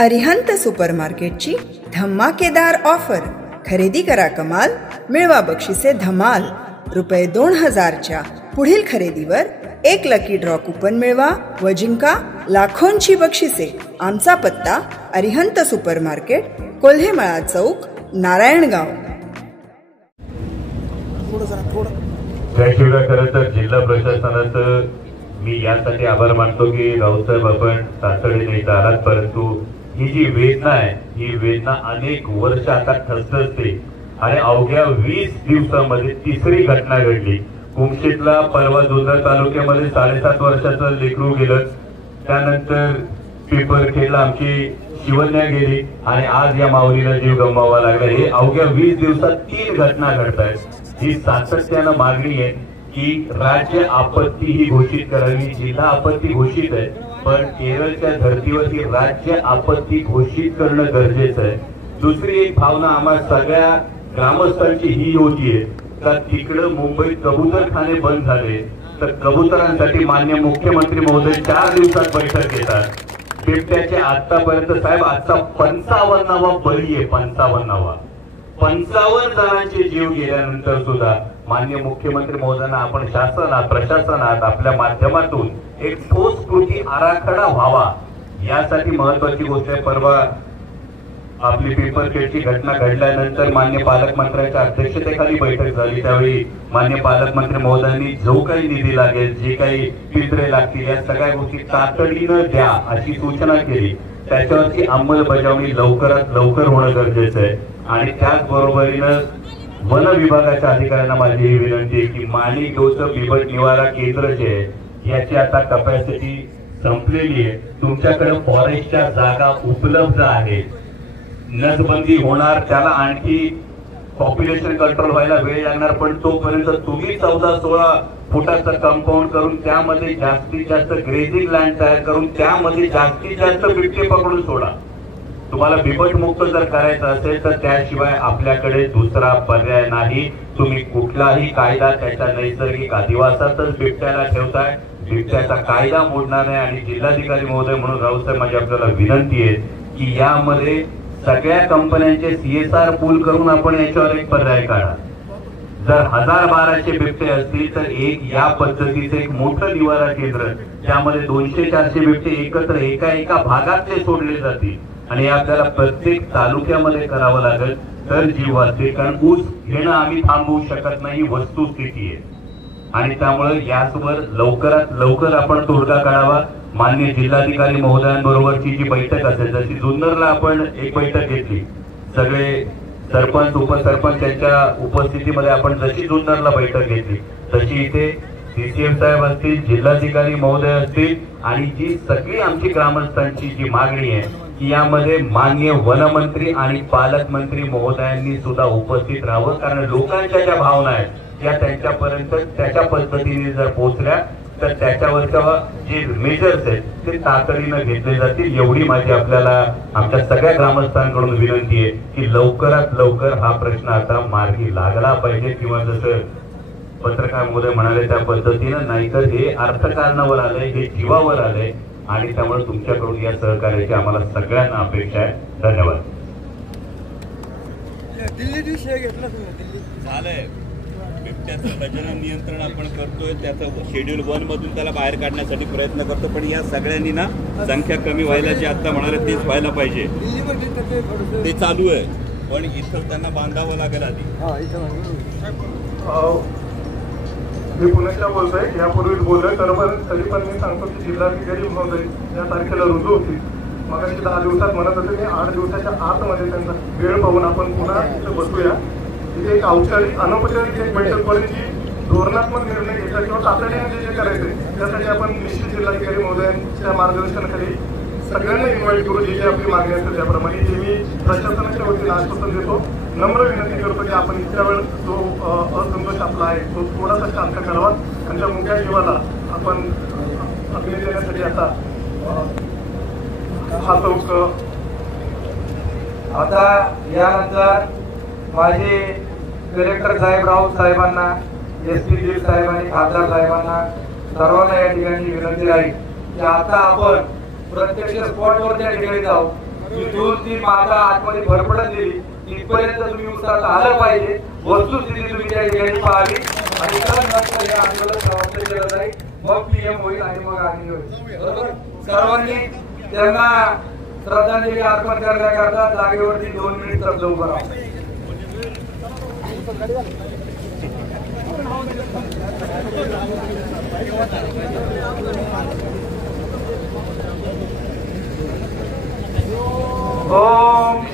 अरिहंत सुपरमार्केटची धमाकेदार ऑफर. खरेदी करा कमाल, मिळवा बक्षिसे धमाल. ₹2000च्या पुढील खरेदीवर 1 लकी ड्रॉ कुपन मिळवा व जिंका लाखोंची बक्षिसे. आमचा पत्ता अरिहंत सुपरमार्केट, कोल्हेमळा चौक, नारायणगाव. खरं तर जिल्हा प्रशासनाचं मी यासाठी आभार मानतो की राऊतसाहेब आपण तातडीने इथं आलात, परंतु ही जी वेदना आहे ही वेदना अनेक वर्ष आता ठसठसते आणि अवघ्या 20 दिवसामध्ये तिसरी घटना घडली. कुमशेतला परवा जुन्नर तालुक्यामध्ये 7.5 वर्षाचं लेकरू गेलं, त्यानंतर पिंपरखेडला आमची शिवन्या गेली आणि आज या माऊलीला जीव गमवावा लागला. हे अवघ्या 20 दिवसात 3 घटना घडत आहेत. ही सातत्यानं मागणी आहे की राज्य आपत्ती ही घोषित करावी. जिल्हा आपत्ती घोषित आहे, पण केरळच्या धर्तीवरती राज्य आपत्ती घोषित करणं गरजेचं आहे. दुसरी एक भावना आम्हा सगळ्या ग्रामस्थांची ही होतीये का तिकडं मुंबईत कबूतरखाने बंद झाले तर कबुतरांसाठी मान्य मुख्यमंत्री महोदय 4 दिवसात बैठक घेतात. बिबट्याचे आतापर्यंत साहेब आजचा 55वा बळी आहे. 55 जणांचे जीव गेल्यानंतर सुद्धा मान्य मुख्यमंत्री महोदयांना आपण शासनात प्रशासनात आपल्या माध्यमातून एक ठोस कृती आराखडा व्हावा यासाठी महत्वाची गोष्ट आहे. परवा आपली पिंपरखेडची घटना घडल्यानंतर मान्य पालकमंत्र्यांच्या अध्यक्षतेखाली बैठक झाली. त्यावेळी मान्य पालकमंत्री महोदयांनी जो काही निधी लागेल, जे काही पिंजरे लागतील, या सगळ्या गोष्टी तातडीनं द्या अशी सूचना केली. त्याच्यावरची अंमलबजावणी लवकरात लवकर होणं गरजेचं आहे. आणि त्याचबरोबरीनं वन विभागाच्या अधिकाऱ्यांना माझी ही विनंती आहे की माणिकदेवचं बिबट निवारा केंद्र जे आहे याची आता कपॅसिटी संपलेली आहे. तुमच्याकडे फॉरेस्टच्या जागा उपलब्ध आहेत, नसबंदी होणार, त्याला आणखी पॉप्युलेशन कंट्रोल व्हायला वेळ लागणार, पण तोपर्यंत तुम्ही 14-16 फुटाचं कंपाऊंड करून त्यामध्ये जास्तीत जास्त ग्रेझिंग लँड तयार करून त्यामध्ये जास्तीत जास्त बिबटे पकडून सोडा. तुम्हाला बिबट मुक्त जर करायचं असेल तर त्याशिवाय आपल्याकडे दुसरा पर्याय नाही. तुम्ही कुठलाही कायदा त्याच्या नैसर्गिक अधिवासातच बिबट्याला ठेवताय. बिबट्याचा कायदा मोडणार नाही. आणि जिल्हाधिकारी महोदय म्हणून राऊतसाहेब माझी आपल्याला विनंती आहे की यामध्ये सगळ्या कंपन्यांचे CSR पूल करून आपण याच्यावर एक पर्याय काढा. जर 1000-1200 बिबटे असतील तर एक या पद्धतीचं एक मोठं निवारा केंद्र, त्यामध्ये 200-400 बिबटे एकत्र एका भागात ते सोडले जातील आणि हे आपल्याला प्रत्येक तालुक्यामध्ये करावं लागेल तर जीव वाचतील. कारण ऊस घेणं आम्ही थांबवू शकत नाही, वस्तुस्थिती आहे. आणि त्यामुळे यासोबत लवकरात लवकर आपण तोडगा काढावा. मान्य जिल्हाधिकारी महोदयांबरोबरची जी बैठक असेल, जशी जुन्नरला आपण एक बैठक घेतली, सगळे सरपंच उपसरपंच यांच्या उपस्थितीमध्ये आपण जशी जुन्नरला बैठक घेतली तशी इथे CCM साहेब असतील, जिल्हाधिकारी महोदय असतील आणि जी सगळी आमची ग्रामस्थांची जी मागणी आहे की यामध्ये मान्य वनमंत्री आणि पालकमंत्री महोदयांनी सुद्धा उपस्थित राहावं. कारण लोकांच्या ज्या भावना आहेत त्या त्यांच्यापर्यंत त्याच्या पद्धतीने जर पोहोचल्या तर त्याच्यावरच्या जे मेजर्स आहेत ते तातडीनं घेतले जातील. एवढी माझी आपल्याला आमच्या सगळ्या ग्रामस्थांकडून विनंती आहे की लवकरात लवकर हा प्रश्न आता मार्गी लागला पाहिजे, किंवा जसं पत्रकार महोदय म्हणाले त्या पद्धतीनं, नाहीतर हे अर्थकारणावर आलंय, हे जीवावर आलंय. आणि त्यामुळे तुमच्याकडून या सहकार्याची आम्हाला सगळ्यांना अपेक्षा आहे. धन्यवाद. झालंय बिबट्याचं प्रजनन नियंत्रण आपण करतोय, त्याचं शेड्यूल 1 मधून त्याला बाहेर काढण्यासाठी प्रयत्न करतो, पण या सगळ्यांनी ना संख्या कमी व्हायला, जे आता म्हणाले तेच व्हायला पाहिजे. ते चालू आहे, पण इथं त्यांना बांधावं लागेल आधी. मी पुण्याच्या बोलतोय, यापूर्वीच बोलतोय, तरी पण मी सांगतो की जिल्हाधिकारी महोदय या तारखेला रुजू होती. मग 10 दिवसात म्हणत होते की 8 दिवसाच्या आतमध्ये त्यांचा वेळ पाहून आपण पुन्हा इथे बसूया. तिथे एक औपचारिक अनौपचारिक एक बैठक करून जी धोरणात्मक निर्णय घेतला किंवा तातडीने जे करायचे त्यासाठी आपण निश्चित जिल्हाधिकारी महोदयांच्या मार्गदर्शनाखाली सगळ्यांना इन्व्हाइट करू. जी आपली मागणी असेल त्याप्रमाणे जे मी प्रशासनाच्या वतीने आश्वासन देतो. नम्र विनंती करतो की आपण इतक्या वेळ जो असंतोष आपला आहे तो थोडासा शांत करावा आणि त्या मुख्य जीवाला आपण अग्नी देण्यासाठी आता हा चौक. आता यानंतर माझे कलेक्टर साहेब, राऊत साहेबांना, SP जी साहेब आणि खासदार साहेबांना सर्वांना या ठिकाणी विनंती राहील की आता आपण प्रत्यक्ष स्पॉटवर त्या ठिकाणी जाऊ इथून ती माता आतमध्ये फरफडत गेली तिथपर्यंत तुम्ही उसात आलं पाहिजे. वस्तुस्थिती तुम्ही त्या ठिकाणी पाहावी आणि नंतर हे आंदोलन समाप्त केलं जाईल. मग पीएम होईल आणि मग आम्ही होईल. बरोबर. सर्वांनी त्यांना श्रद्धांजली अर्पण करण्याकरता जागेवरती 2 मिनिट शब्द उभं राहा. ओम